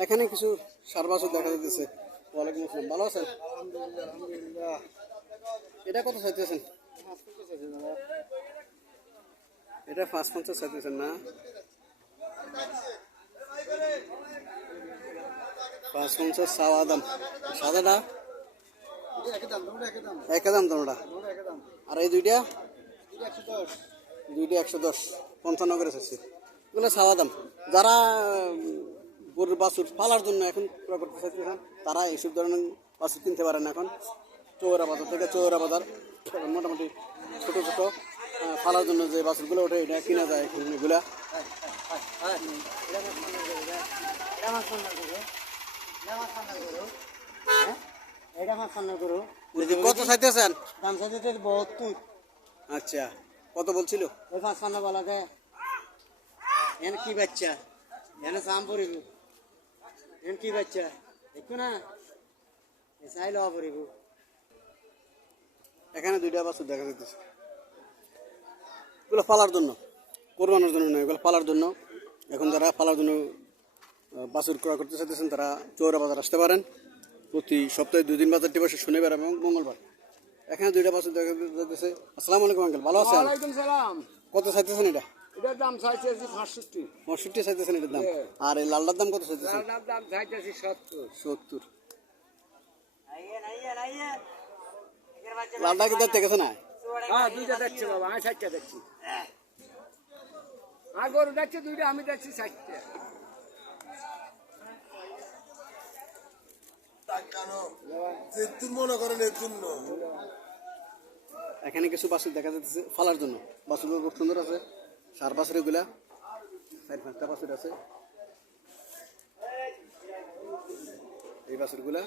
এখানে কিছু সার বাছুর দেখা যাচ্ছে ওয়ালাইকুম আসসালাম। ভালো আছেন? এটা কত চাইতেছেন? এটা পাঁচ পঞ্চাশ চাইতেছেন না? সাদাটা আর এই দুইটা? দুইটা একশো দশ। দাম। যারা গরুর বাছুর পালার জন্য এখন ক্রয় করতে চাইতেছেন তারা এইসব ধরনের বাছুর কিনতে পারেন এখন। চৌরা বাজার থেকে চৌরা বাজার মোটামুটি ছোট ছোট পালার জন্য যে বাছুরগুলো ওঠে এটা কিনা যায় এখন এগুলা। কত চাইতেছেন? দাম আচ্ছা কত বলছিল? ওই পাঁচ পান্ন বলা দে এন কি বাচ্চা? এন সাম পড়িব। এন কি বাচ্চা দেখো না? চাই লওয়া পড়িব। এখানে দুইটা বাছুর দেখা যাইতেছে। এগুলো পালার জন্য কোরবানোর জন্য নয় এগুলো পালার জন্য। এখন যারা পালার জন্য বাছুর ক্রয় করতে চাইতেছেন তারা চৌরা বাজার আসতে পারেন। প্রতি সপ্তাহে দুই দিন বাজারটি বসে শনিবার এবং মঙ্গলবার। এখানে দুইটা বাছুর দেখা যাইতেছে। আসসালামু আলাইকুম আঙ্কেল। ভালো আছেন? কত চাইতেছেন এটা? এটার দাম চাইতেছি পাঁচষট্টি পঁয়ষট্টি। চাইতেছেন এটার দাম? আর এই লালটার দাম কত চাইতেছেন? লালটার দাম চাইতেছি সত্তর। সত্তর। লালটা কি ধরতে গেছে না? হ্যাঁ দুইটা দেখছি বাবা আমি ষাটটা দেখছি। আর গরু দেখছি দুইটা আমি দেখছি ষাটটা মনে করেন এর জন্য এখানে কিছু বাছুর দেখা যাচ্ছে ফালার জন্য। বাছুরগুলো খুব সুন্দর আছে। সার বাছুর এগুলা চার পাঁচটা বাছুর আছে। এই বাছুরগুলা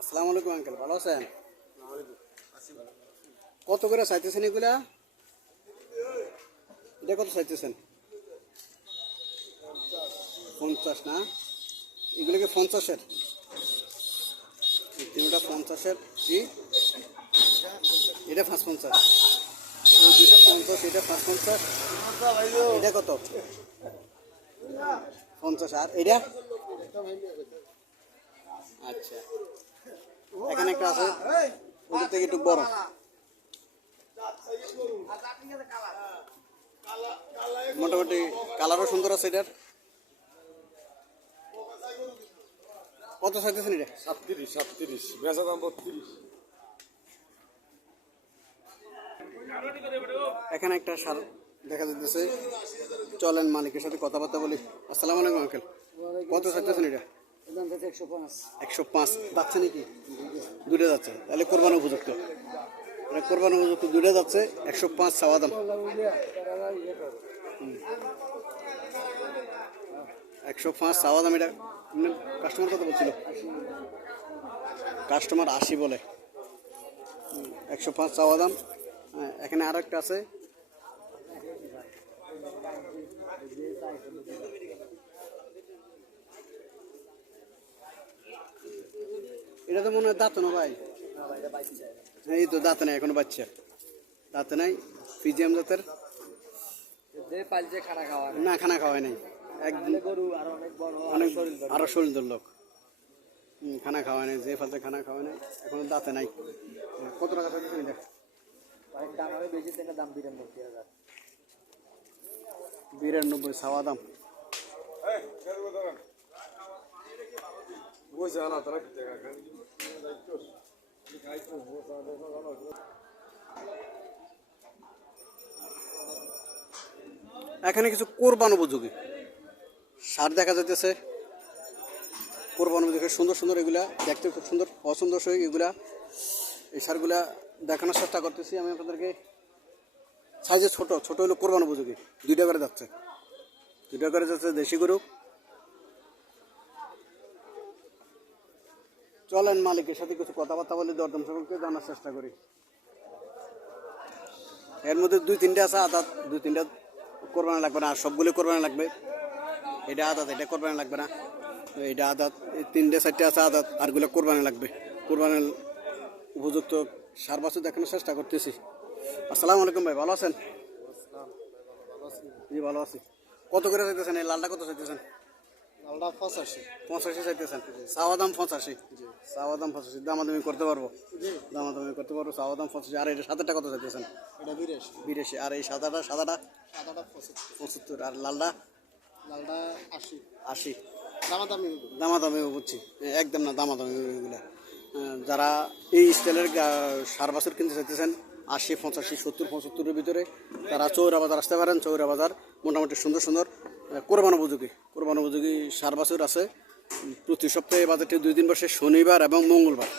আসসালামু আলাইকুম আঙ্কেল ভালো আছেন? কত করে চাইতেছেন এগুলা? এটা কত চাইতেছেন? পঞ্চাশ না? এগুলো কি পঞ্চাশের? তিনটা পঞ্চাশের কি? এটা পাঁচ পঞ্চাশ। দুইটা পঞ্চাশ, এটা পঞ্চাশ এটা কত? পঞ্চাশ। আর এটা? আচ্ছা। এখানে একটা আছে, ওদের থেকে একটু বড়। মোটামুটি কালারও সুন্দর আছে এটার। কত চাইতেছেন এটা সাতত্রিশ সাতত্রিশ। বেচা দাম বত্রিশ। এখানে একটা সার দেখা যাচ্ছে চলেন মালিকের সাথে কথাবার্তা বলি। আসসালামু আলাইকুম, আঙ্কেল। কত চাইতেছেন এটা? একশো পাঁচ। যাচ্ছে নাকি? দুটো যাচ্ছে। তাহলে কোরবানো উপযুক্ত। কোরবান উপযুক্ত দুটো যাচ্ছে, একশো পাঁচ চাওয়া দাম। একশো পাঁচ চাওয়া দাম এটা। কাস্টমার কত বলছিল? কাস্টমার আশি বলে। একশো পাঁচ চাওয়া দাম। এখানে আর একটা আছে। এটা তো মনে হয় দাঁত না ভাই? এই তো দাঁত নেই এখনও বাচ্চা। দাঁত নাই ফিজিয়াম জাতের। যে খানা খাওয়া না খানা খাওয়াই নাই। অনেক আরও শরীর লোক। খানা খাওয়ায় নাই যে ফালতে খানা খাওয়ায় নাই এখনও দাঁতে নাই। কত টাকা দাম হবে বেশি থেকে দাম বিরানব্বই হাজার। বিরানব্বই সাওয়া দাম। এখানে কিছু কোরবান উপযোগী। সার দেখা যাইতেছে। কোরবান উপযোগী সুন্দর সুন্দর এগুলা দেখতে খুব সুন্দর পছন্দসই এগুলা। এই সারগুলা দেখানোর চেষ্টা করতেছি। আমি আপনাদেরকে সাইজে ছোট ছোট হলো কোরবান উপযোগী। দুইটা করে যাচ্ছে। দুইটা করে যাচ্ছে দেশি গরু। চলেন মালিকের সাথে কিছু কথাবার্তা বলে দরদাম সম্পর্কে জানার চেষ্টা করি। এর মধ্যে দুই তিনটা আছে আদাত। দুই তিনটা কোরবানি লাগবে না, আর সবগুলো কোরবানি লাগবে। এটা আদাত, এটা কোরবানি লাগবে না। এটা আদাত, তিনটে, চারটে আছে আদাত, আরগুলো কোরবানি লাগবে। কোরবানির উপযুক্ত সার বাছুর দেখানোর চেষ্টা করতেছি। আসসালামু আলাইকুম ভাই ভালো আছেন? জি ভালো আছি। কত করে চাইতেছেন? এই লালটা কত চাইতেছেন? লালটা পঁচাশি। পঁচাশি চাইতেছেন? চাওয়া দাম পঁচাশি? চাওয়া দাম পঁচাশি। দামাদামি করতে পারব? জি। দামাদামি করতে পারব চাওয়া দাম পঁচাশি। আর এটা সাদাটা কত চাইতেছেন? এটা বিরাশি। বিরাশি। আর এই সাদাটা সাদাটা? সাদাটা পঁচাত্তর। আর লালটা? লালটা আশি। আশি। দামাদামি দামাদামি বুঝছি। একদম না দামাদামি এগুলা। যারা এই স্টাইলের সার বাছুর কিনতে চাইতেছেন, আশি, পঁচাশি, সত্তর, পঁচাত্তরের ভিতরে, তারা চৌরা বাজার আসতে পারেন। চৌরা বাজার মোটামুটি সুন্দর সুন্দর কোরবান উপযোগী। কোরবান উপযোগী সার বাছুর আছে। প্রতি সপ্তাহে বাজারটি দুই দিন বসে শনিবার এবং মঙ্গলবার।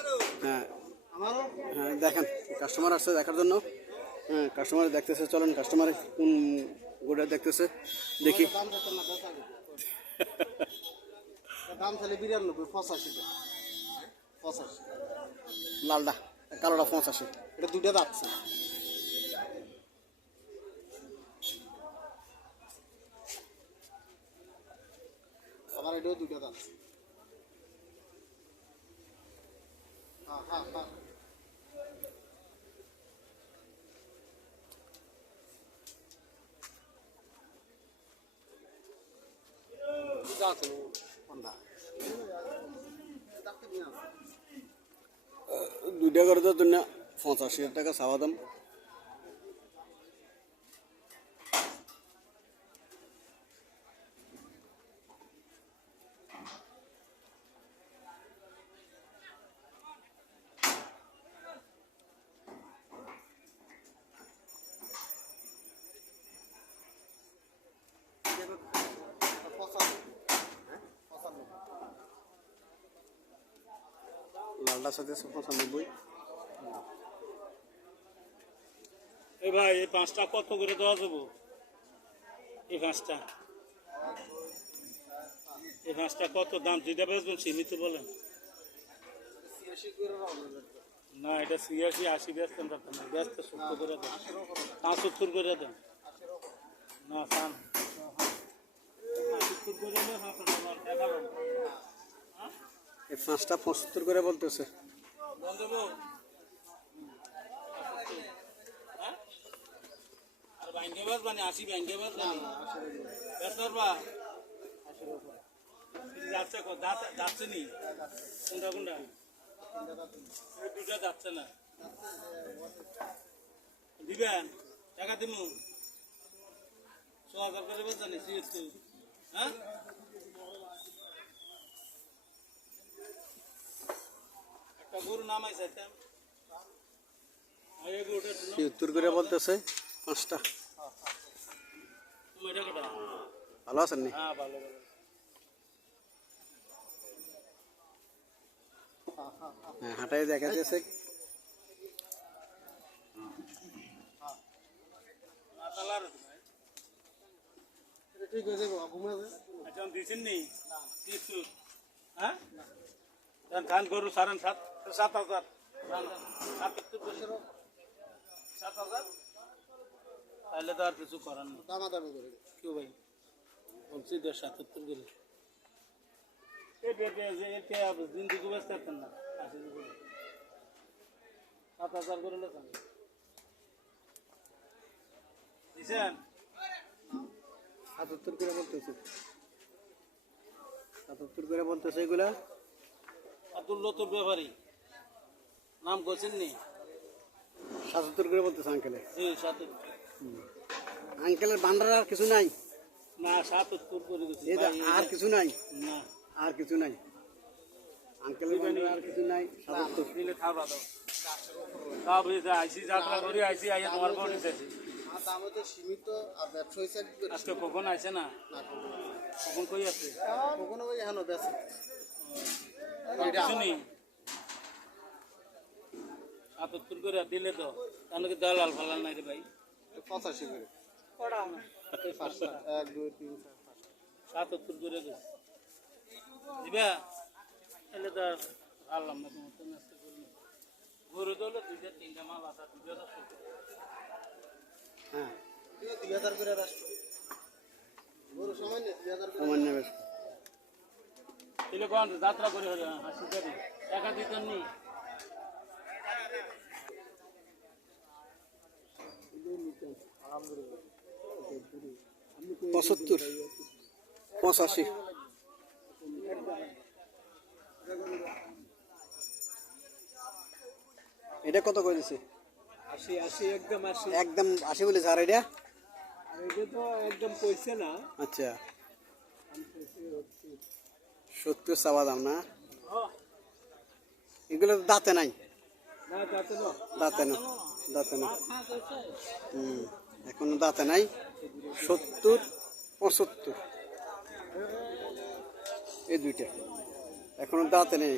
হ্যাঁ হ্যাঁ দেখেন কাস্টমার আসছে দেখার জন্য। হ্যাঁ কাস্টমার দেখতেছে, চলেন কাস্টমার কোন গোটা দেখতেছে, দেখি। দাম বিরানব্বই, পঁচাশি। পঁচাশি লালটা কালোটা পঁচাশি এটা দুটো যাচ্ছে আমার এটাও দুটো যাচ্ছে হ্যাঁ হ্যাঁ হ্যাঁ কোনটা? ডাক্তার নিয়ে আসো। দুইটা করে দেওয়ার জন্য পঞ্চাশ হাজার টাকা চাওয়া লালটা সাথে পঁচানব্বই এই ভাই, এই পাঁচটা কত করে দেওয়া যাব? এই পাঁচটা। এই পাঁচটা কত দাম? যেটা বেচবেন, সীমিত বলেন। না, এটা ছিয়াশি, আশি বেচতেন পারতেন না বেচতে সত্তর করে দেন। পঁচাত্তর করে দেন। না পান করে দেন হাঁসটা তোমার দেখা পাবেন। এই পাঁচটা পঁচাত্তর করে বলতেছে হ্যাঁ? মানে মানে যাচ্ছে নি কোনটা কোনটা দুটা যাচ্ছে না দিবেন টাকা দিমু ছ হাজার করে বেচা নি সিএসটি হ্যাঁ গরুটা করে বলতেছে? পাঁচটা। তুমি এটা কেটা ভালো আছেন নি? হ্যাঁ ভালো ভালো। হ্যাঁ হাঁটাই দেখা যাচ্ছে ঠিক হয়ে যাবে ঘুমে যাবে আচ্ছা দিছেন নি? হ্যাঁ? ধান ধান গরু সারেন সাত। সাত হাজার। সাত একটু বেশি সাত হাজার? তাহলে তো আর কিছু করার নেই। দামাদামি করে কেউ ভাই? বলছি সাতাত্তর জিন্দিগি ব্যস্ত থাকতেন না? সাত হাজার করে লেখেন দিছেন? সাতাত্তর করে বলতেছে। সাতাত্তর করে বলতেছে এগুলা? আব্দুল লতুর ব্যাপারী। নাম করছেন নি? সাতাত্তর করে বলতেছে আঙ্কেলে জি সাত আঙ্কেলের ভান্ডার আর কিছু নাই? না সাতাত্তর করে গেছি আর কিছু নাই? না। আর কিছু নাই? আঙ্কেলের ভান্ডার আর কিছু নাই? সাতাত্তর। দিলে খাওয়া দাও সব হয়েছে আইসি যাত্রা করে আইসি আইয়া তোমার বড়ি চাইছি আর দাম হচ্ছে সীমিত আর ব্যবসা হয়েছে আজকে কখন আইছে না? কখন কই আছে? কখনো ওই এখনও বেছে নেই করে দিলে তো তাহলে কি দালাল ফালাল নাই রে ভাই। পঁচাশি করে। এক দুই তিন সাতাত্তর করে গেছে দিবা? তাহলে তো আর পারলাম না তোমার তো নষ্ট করি। গরু তো হলো দুইটা তিনটা মাল আসা দুইটা তো হ্যাঁ। দুই হাজার করে রাষ্ট্র গরু সময় দুই হাজার করে। সামান্য বেশ। তাহলে কোন যাত্রা করে হলে? হাসি যাবে টাকা দিতেন নি? পঁচাত্তর পঁচাশি। এটা কত করে দিছে? একদম আশি। বলে আর এটা একদম না। আচ্ছা। না? দাঁতে নাই। দাঁতে না। দাঁতে না দাঁতে এখনও দাঁতে নাই। সত্তর পঁচাত্তর। এই দুইটা। এখনও দাঁতে নেই